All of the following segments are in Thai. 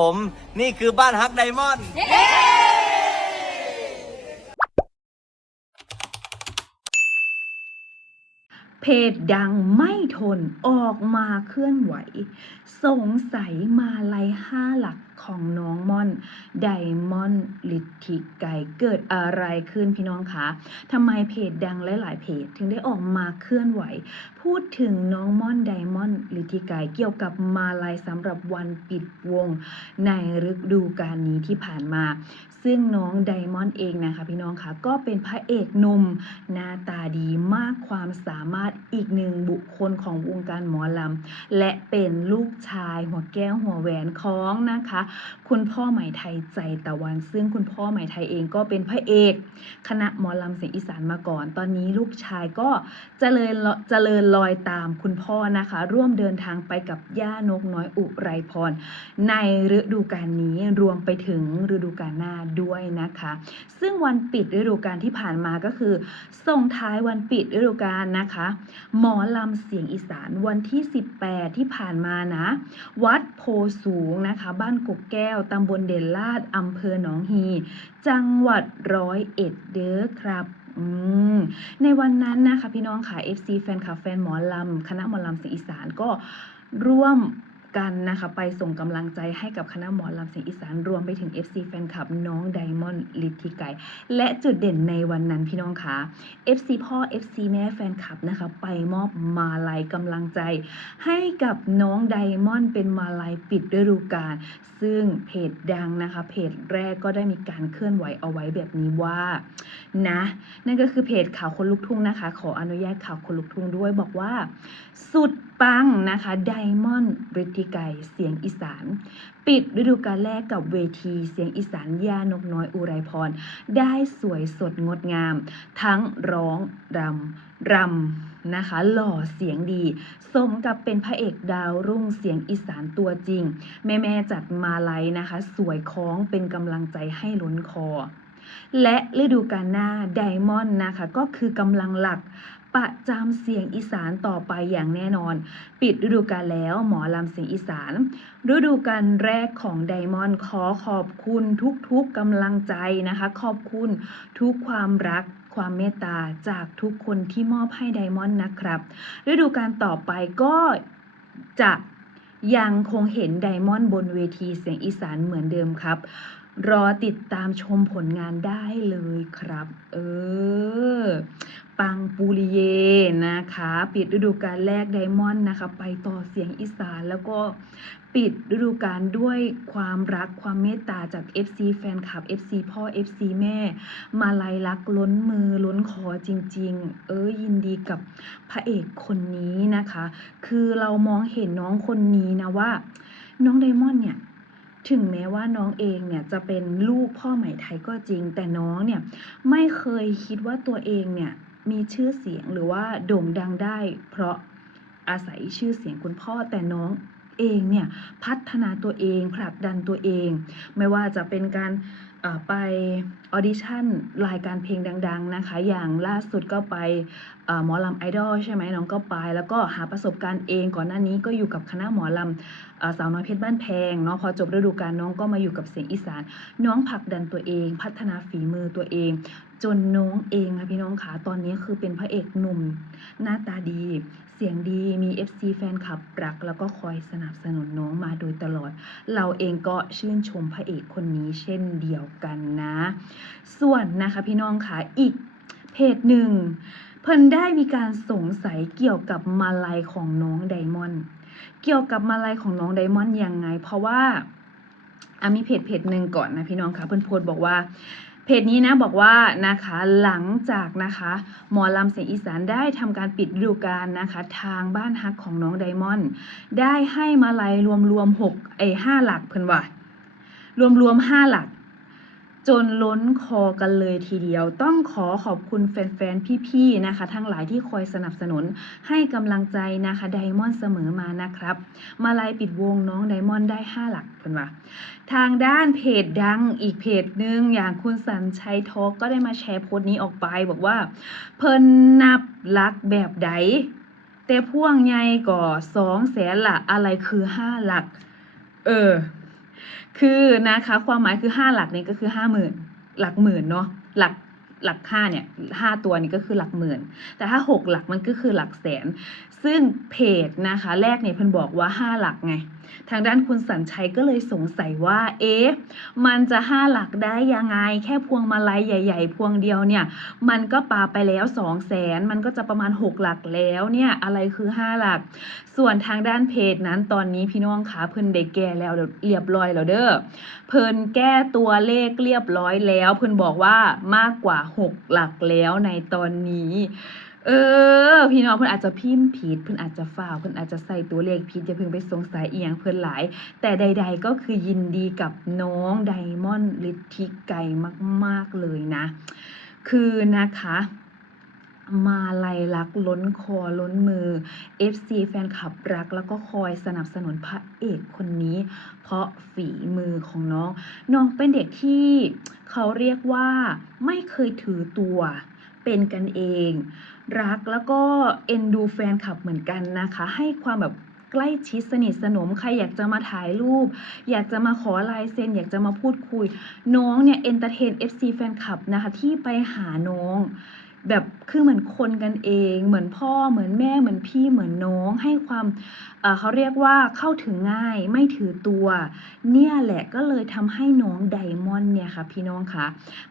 ผมนี่คือบ้านฮักไดมอนด์เพจดังไม่ทนออกมาเคลื่อนไหว สงสัยมาลัยห้าหลัก ของน้องม่อนไดมอนด์ลิทิไก่เกิดอะไรขึ้นพี่น้องคะทำไมเพจดังหลายๆเพจ ถึงได้ออกมาเคลื่อนไหว พูดถึงน้องม่อนไดมอนด์ลิทิไก่เกี่ยวกับมาลัยสำหรับวันปิดวง ในฤดูกาลนี้ที่ผ่านมา ซึ่งน้องไดมอนด์เองนะคะพี่น้องคะก็เป็นพระเอกหนุ่มหน้าตาดีมากความสามารถอีกหนึ่งบุคคลของวงการหมอลำและเป็นลูกชายหัวแก้วหัวแหวนของนะคะคุณพ่อไหมไทยใจตะวัน ซึ่งคุณพ่อไหมไทยเองก็เป็นพระเอก คณะหมอลำเสียงอีสานมาก่อน ตอนนี้ลูกชายก็เจริญเจริญรอยตามคุณพ่อนะคะ ร่วมเดินทางไปกับย่านกน้อยอุไรพร ในฤดูกาลนี้รวมไปถึงฤดูกาลหน้าด้วยนะคะ ซึ่งวันปิดฤดูกาลที่ผ่านมาก็คือส่งท้ายวันปิดฤดูกาลนะคะ หมอลำเสียงอีสานวันที่ 18 ที่ผ่านมานะ วัดโพสูงนะคะ บ้านกกแก้ว ตำบลเด่นลาด อำเภอหนองฮี จังหวัดร้อยเอ็ดเด้อครับในวันนั้นนะคะพี่น้องค่ะ FC แฟนคลับแฟนหมอลำ คณะหมอลำเสียงอีสานก็ร่วม กันนะคะ ไปส่งกำลังใจให้กับคณะหมอลำเสียงอีสานรวมไปถึง FC แฟนคลับน้องไดมอนด์ลิทิไกและจุดเด่นในวันนั้นพี่น้องคะ FC พ่อ FC แม่แฟนคลับนะคะ ไปมอบมาลัยกำลังใจ ให้กับน้องไดมอนด์เป็นมาลัยปิดฤดูกาลซึ่งเพจดังนะคะ เพจแรกก็ได้มีการเคลื่อนไหวเอาไว้แบบนี้ว่านะนั่นก็คือเพจข่าวคนลุกทุ่งนะคะ ขออนุญาตข่าวคนลุกทุ่งด้วยบอกว่า สุดปังนะคะไดมอนด์บริติไกเสียงอีสาน ปิดฤดูกาลแรกกับเวทีเสียงอีสานย่านกน้อยอุไรพร ได้สวยสดงดงาม ทั้งร้องรำรำนะคะ หล่อเสียงดี สมกับเป็นพระเอกดาวรุ่งเสียงอีสานตัวจริง แม่แม่จัดมาลัยนะคะ สวยคล้องเป็นกำลังใจให้ล้นคอ และฤดูกาลหน้าไดมอนด์นะคะก็คือกำลังหลักประจำเสียงอีสานต่อไปอย่างแน่นอน ปิดฤดูกาลแล้วหมอลำเสียงอีสาน ฤดูกาลแรกของไดมอนด์ขอขอบคุณทุกๆกำลังใจนะคะ ขอบคุณทุกความรักความเมตตาจากทุกคนที่มอบให้ไดมอนด์นะครับ ฤดูกาลต่อไปก็จะยังคงเห็นไดมอนด์บนเวทีเสียงอีสานเหมือนเดิมครับ รอติดตามชมผลงานได้เลยครับ เออ ปังปูริเยนะคะ ปิดฤดูกาลแรกไดมอนด์นะคะ ไปต่อเสียงอีสานแล้วก็ปิดฤดูกาลด้วยความรักความเมตตาจาก FC แฟนคลับ FC พ่อ FC แม่ มาลัยรักล้นมือล้นคอจริง ๆ เออยินดีกับพระเอกคนนี้นะคะ คือเรามองเห็นน้องคนนี้นะว่า น้องไดมอนด์เนี่ย ถึงแม้ว่าน้องเองเนี่ยจะเป็นลูกพ่อใหม่ไทยก็จริง แต่น้องเนี่ยไม่เคยคิดว่าตัวเองเนี่ยมีชื่อเสียงหรือว่าโด่งดังได้ เพราะอาศัยชื่อเสียงคุณพ่อแต่น้องเองเนี่ยพัฒนาตัวเองผลักดันตัวเอง ไม่ว่าจะเป็นการ ไปออดิชั่นรายการเพลงดัง ๆ นะคะ อย่างล่าสุดก็ไปหมอลำไอดอลใช่ไหมน้องก็ไป แล้วก็หาประสบการณ์เองก่อนหน้านี้ก็อยู่กับคณะหมอลำอสาวน้อยเพชรบ้านแพงเนาะพอจบฤดูกาลน้องก็มาอยู่กับเสียงอีสาน น้องผลักดันตัวเอง พัฒนาฝีมือตัวเอง จนน้องเองนะพี่น้องขาตอนนี้คือเป็นพระเอกหนุ่ม หน้าตาดี เสียงดีมี FC แฟนคลับรัก แล้วก็คอยสนับสนุนน้องมาโดยตลอด เราเองก็ชื่นชมพระเอกคนนี้เช่นเดียวกันนะ ส่วนนะคะพี่น้องขาอีกเพจหนึ่งเพิ่นได้มีการสงสัยเกี่ยวกับมาลัยของน้องไดมอนด์เกี่ยวกับมาลัยของน้องไดมอนด์ยังไง เพราะว่าอะมีเพจเพจหนึ่งก่อนนะพี่น้องคะเพื่นโพสบอกว่า จนี้นะบอกว่านะคะหลังจากนะคะหมอลำเสียงอีสานได้ทำการปิดฤดูกาลนะคะทางบ้านฮักของน้องไดมอนด์ได้ให้มาลัยรวมรวมๆหกไอห้าหลักเพิ่นว่ารวมรวมๆห้าหลัก จนล้นคอกันเลยทีเดียว ต้องขอขอบคุณแฟนๆ พี่ๆ นะคะ ทั้งหลายที่คอยสนับสนุนให้กำลังใจนะคะไดมอนด์เสมอมานะครับ มาลายปิดวงน้องไดมอนด์ได้ 5 หลักเพิ่นว่าทางด้านเพจดังอีกเพจหนึ่งอย่างคุณสันชัยทอกก็ได้มาแชร์โพสต์นี้ออกไปบอกว่า เพิ่นนับหลักแบบใดแต่พ่วงใหญ่ก่อสองแสนละอะไรคือห้าหลัก เออ คือนะคะความหมายคือห้าหลักนี้ก็คือห้าหมื่นหลักหมื่นเนาะหลักหลักห้าเนี่ยห้าตัวนี้ก็คือหลักหมื่น แต่ถ้าหกหลักมันก็คือหลักแสน ซึ่งเพจนะคะ แรกเนี่ยเพิ่นบอกว่าห้าหลักไง ทางด้านคุณสัญชัยก็เลยสงสัยว่า เอ๊ะ มันจะห้าหลักได้ยังไง แค่พวงมาลัยใหญ่ ๆ พวงเดียวเนี่ย มันก็ปาไปแล้วสองแสนมันก็จะประมาณหกหลักแล้วเนี่ย อะไรคือห้าหลัก ส่วนทางด้านเพจนั้นตอนนี้พี่น้องคะเพิ่นได้แก้แล้วเรียบร้อยแล้วเด้อ เพิ่นแก้ตัวเลขเรียบร้อยแล้ว เพิ่นบอกว่ามากกว่าหกหลักแล้วในตอนนี้ เออ พี่น้องเพิ่อนอาจจะพิมพ์ผิดเพิ่อนอาจจะฝ่าเพิ่อนอาจจะใส่ตัวเลขผิดอย่าเพิ่งไปสงสัยเอียงเพิ่อนหลาย แต่ใด ๆ ก็คือยินดีกับน้องไดมอนด์ลิทธิไกมาก ๆเลยนะ คือนะคะมาลัยรักล้นคอล้นมือ FC แฟนคลับรักแล้วก็คอยสนับสนุนพระเอกคนนี้ เพราะฝีมือของน้อง น้องเป็นเด็กที่เขาเรียกว่าไม่เคยถือตัว เป็นกันเอง รักแล้วก็เอ็นดูแฟนคลับเหมือนกันนะคะ ให้ความแบบใกล้ชิดสนิทสนมใครอยากจะมาถ่ายรูป อยากจะมาขอลายเซ็น อยากจะมาพูดคุย น้องเนี่ยเอนเตอร์เทน FC แฟนคลับนะคะที่ไปหาน้อง แบบคือเหมือนคนกันเอง เหมือนพ่อเหมือนแม่เหมือนพี่เหมือนน้อง ให้ความเขาเรียกว่าเข้าถึงง่ายไม่ถือตัว เนี่ยแหละก็เลยทำให้น้องไดมอนด์เนี่ยค่ะพี่น้องคะ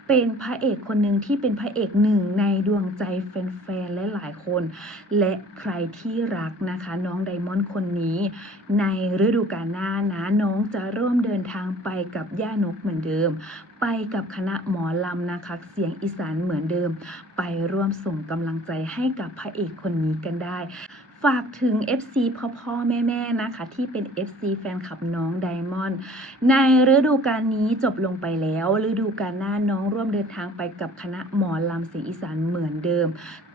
เป็นพระเอกคนหนึ่งที่เป็นพระเอกหนึ่งในดวงใจแฟนๆและหลายคน และใครที่รักนะคะ น้องไดมอนด์คนนี้ ในฤดูกาลหน้านะน้องจะเริ่มเดินทางไปกับย่านกเหมือนเดิม ไปกับคณะหมอลำนะคะ เสียงอีสานเหมือนเดิม ไปร่วมส่งกำลังใจให้กับพระเอกคนนี้กันได้ ฝากถึง FC พ่อพ่อแม่แม่นะคะ ที่เป็น FC แฟนคลับน้องไดมอนด์ในฤดูกาลนี้จบลงไปแล้วฤดูกาลหน้าน้องร่วมเดินทางไปกับคณะหมอลำเสียงอีสานเหมือนเดิม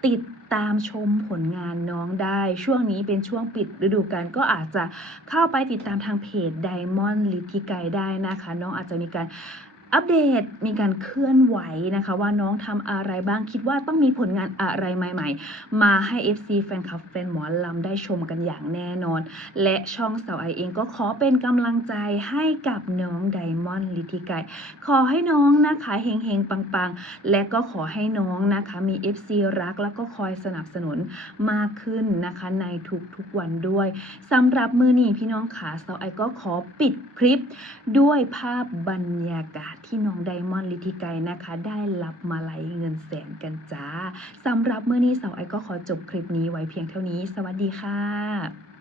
ติดตามชมผลงานน้องได้ ช่วงนี้เป็นช่วงปิดฤดูกาลก็อาจจะเข้าไปติดตามทางเพจ Diamond ลิทิไกได้นะคะ น้องอาจจะมีการ อัปเดตมีการเคลื่อนไหวนะคะว่าน้องทำอะไรบ้างคิดว่าต้องมีผลงานอะไรใหม่ ๆ มาให้ FC แฟนคลับแฟนหมอลำได้ชมกันอย่างแน่นอน และช่องสาวไอเองก็ขอเป็นกำลังใจให้กับน้องไดมอนด์ลิทธิไกขอให้น้องนะคะเฮงเฮงๆ ปังๆ และก็ขอให้น้องนะคะมี FC รักแล้วก็คอยสนับสนุนมากขึ้นนะคะในทุกๆวันด้วยสำหรับมือนี้พี่น้องขาสาวไอก็ขอปิดคลิปด้วยภาพบรรยากาศที่น้องไดมอนด์ลิทธิไกนะคะ ได้รับมาลัยเงินแสนกันจ้าสำหรับเมื่อนี้สาวไอก็ขอจบคลิปนี้ไว้เพียงเท่านี้ สวัสดีค่ะ